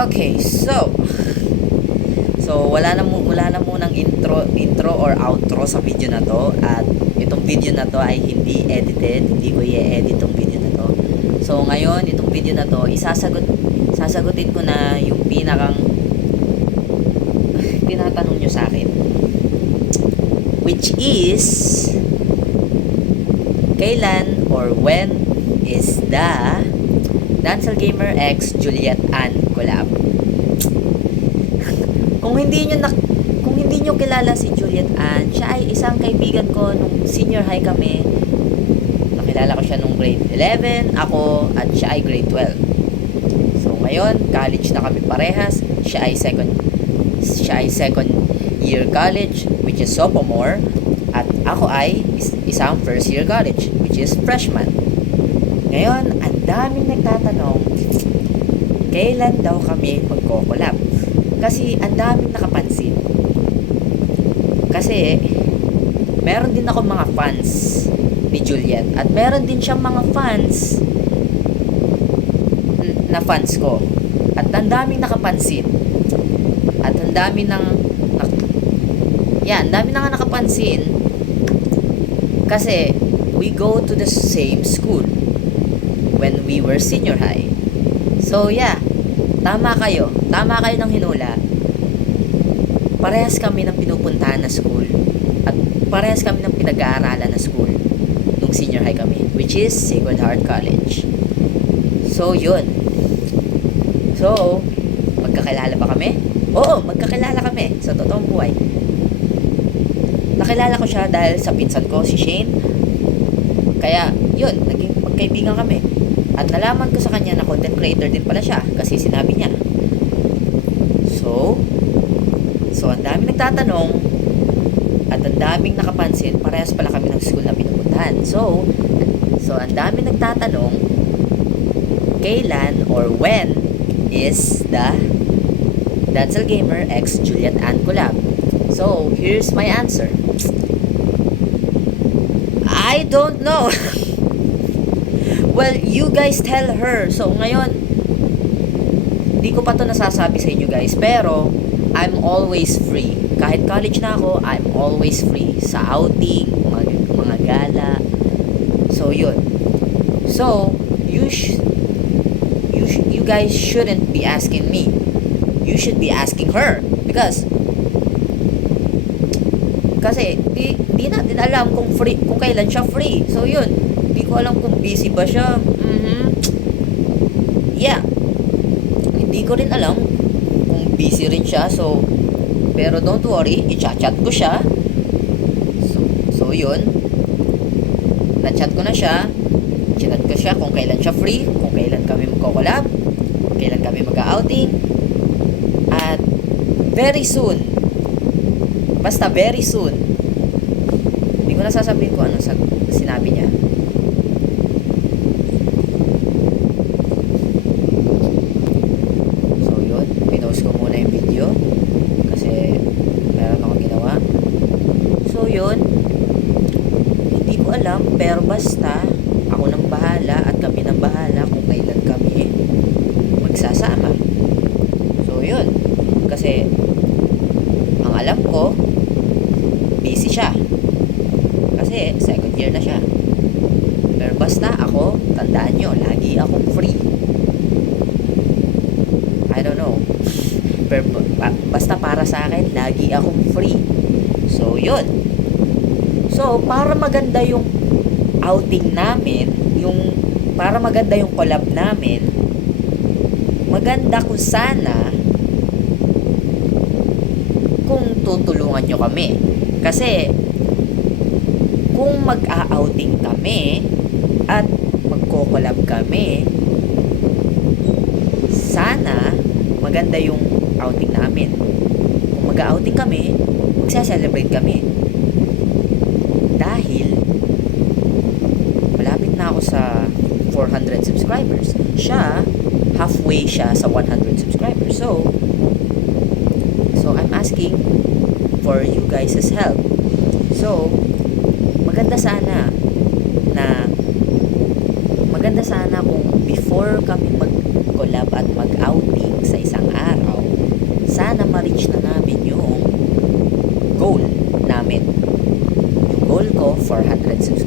Okay, so wala na munang intro or outro sa video na to, at itong video na to ay hindi edited, hindi ko i-edit tong video na to. So ngayon itong video na to sasagutin ko na yung pinakang tinatanong nyo sa akin, which is kailan or when is the Dancel Gamer X Juliet Ann collab. Kung hindi nyo kilala si Juliet Ann, siya ay isang kaibigan ko nung senior high kami. Nakilala ko siya nung grade 11, ako at siya ay grade 12. So ngayon, college na kami parehas. Siya ay second year college, which is sophomore, at ako ay isang first year college, which is freshman. Ngayon, ang daming nagtatanong kailan daw kami magko-collab. Kasi ang daming nakapansin. Kasi meron din ako mga fans ni Juliet at meron din siyang mga fans na fans ko. At ang daming nakapansin. At ang dami nga nakapansin kasi we go to the same school when we were senior high. So yeah, tama kayo ng hinula. Parehas kami ng pinupuntahan na school at parehas kami ng pinag-aaralan na school nung senior high kami, which is Sacred Heart College. So yun. So magkakilala ba kami? Oo, magkakilala kami sa totoong buhay. Nakilala ko siya dahil sa pinsan ko, si Shane. Kaya yun, naging magkaibigan kami. At nalaman ko sa kanya na content creator din pala siya kasi sinabi niya. So ang daming nagtatanong at ang daming nakapansin, parehas pala kami ng school na pinupuntahan. So ang daming nagtatanong kailan or when is the Dancel Gamer X Juliet Ann collab. So here's my answer. I don't know. Well, you guys tell her. So ngayon, di ko pa to nasasabi sa inyo guys, pero I'm always free. Kahit college na ako, I'm always free sa outing, mga gala. So yun. So you guys shouldn't be asking me. You should be asking her because di natin alam kung kailan siya free. So yun, di ko alam kung busy ba siya. Yeah, hindi ko rin alam kung busy rin siya. So pero don't worry, i-chat ko siya. So yun, na-chat ko na siya. Chinat ko siya kung kailan siya free, kung kailan kami magko-collab, kailan kami mag-outing. At very soon, basta very soon, hindi ko na sasabihin ko ano sinabi niya. So yun, pinost ko muna yung video kasi meron akong ginawa. So yun, hindi ko alam, pero basta ako nang bahala at kami nang bahala kung kailan kami magsasama. So yun, kasi ang alam ko busy siya kasi second year na siya, pero basta ako, tandaan nyo, lagi akong free. I don't know, pero basta para sa akin, lagi akong free. So yun. So para maganda yung outing namin, para maganda yung collab namin, maganda kung sana kung tutulungan nyo kami. Kasi kung mag-a-outing kami at magko-collab kami, sana maganda yung outing namin. Kung mag-a-outing kami, magsa-celebrate kami. Dahil malapit na ako sa 400 subscribers. Halfway siya sa 100 subscribers. So I'm asking for you guys' help. So maganda sana kung before kami mag-collab at mag-outing sa isang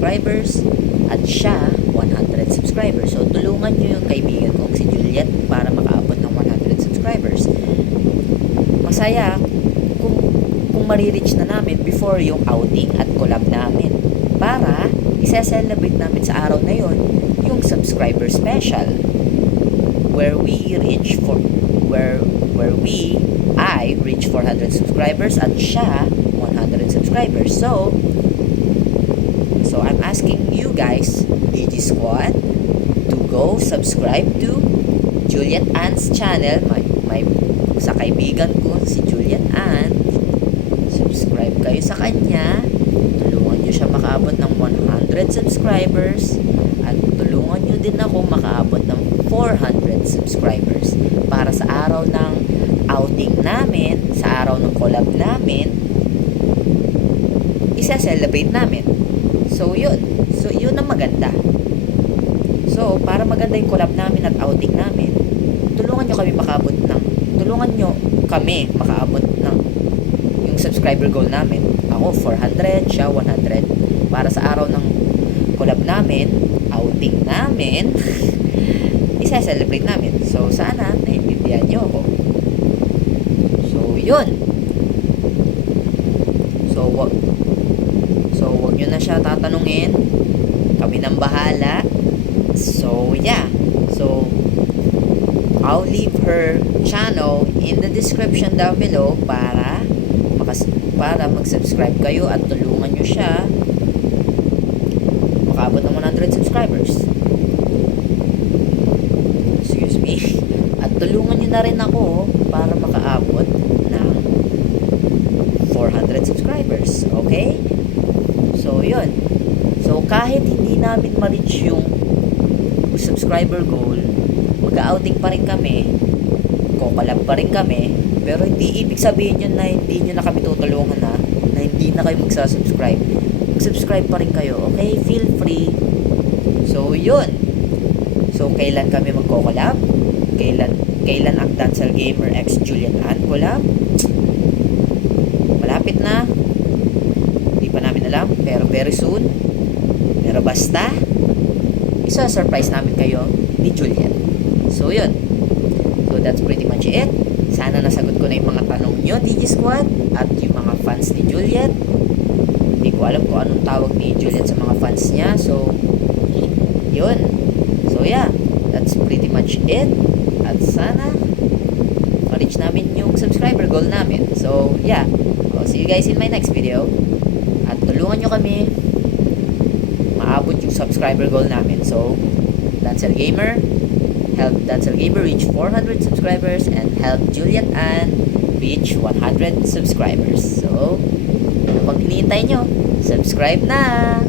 subscribers at siya 100 subscribers. So tulungan nyo yung kaibigan kong si Juliet para makaabot ng 100 subscribers. Masaya kung marireach na namin before yung outing at collab namin, para isa-celebrate namin sa araw na yon yung subscriber special where I reach 400 subscribers at siya 100 subscribers. So I'm asking you guys, DG Squad, to go subscribe to Juliet Ann's channel, my sa kaibigan ko si Juliet Ann. Subscribe kayo sa kanya, tulungan nyo siya makaabot ng 100 subscribers, at tulungan nyo din ako makaabot ng 400 subscribers para sa araw ng outing namin, sa araw ng collab namin, isa-celebrate namin. So yun ang maganda. So para maganda yung collab namin at outing namin, tulungan nyo kami makaabot ng yung subscriber goal namin. Ako 400, siya 100, para sa araw ng collab namin, outing namin, isa-celebrate namin. So sana naiintindihan nyo ako. So yun. So wag nyo na siya tatanungin, kami nang bahala. So yeah, so I'll leave her channel in the description down below para mag-subscribe kayo at tulungan nyo siya makaabot ng 100 subscribers. Excuse me. At tulungan nyo na rin ako para makaabot ng 400 subscribers. Okay? So yun. So kahit hindi namin ma-reach yung subscriber goal, mag-outing pa rin kami, kukalab pa rin kami, pero hindi ibig sabihin yun na hindi nyo na kami tutulungan na hindi na kayo magsasubscribe. Mag-subscribe pa rin kayo, okay? Feel free. So yun. So kailan kami magko-collab? Kailan ang Dancel Gamer x Juliet Ann collab? Malapit na. Hindi pa namin alam, pero very soon. Pero basta isa-surprise namin kayo ni Juliet. So yun. So that's pretty much it. Sana nasagot ko na yung mga tanong nyo, DG Squad, at yung mga fans ni Juliet. Hindi ko alam kung anong tawag ni Juliet sa mga fans niya. So yun. So yeah, that's pretty much it. At sana ma-reach namin yung subscriber goal namin. So yeah, I'll see you guys in my next video. At tulungan nyo kami maabot yung subscriber goal namin. So Dancel Gamer, help Dancel Gamer reach 400 subscribers and help Juliet Ann reach 100 subscribers. So ano pang hinihintay nyo? Subscribe na!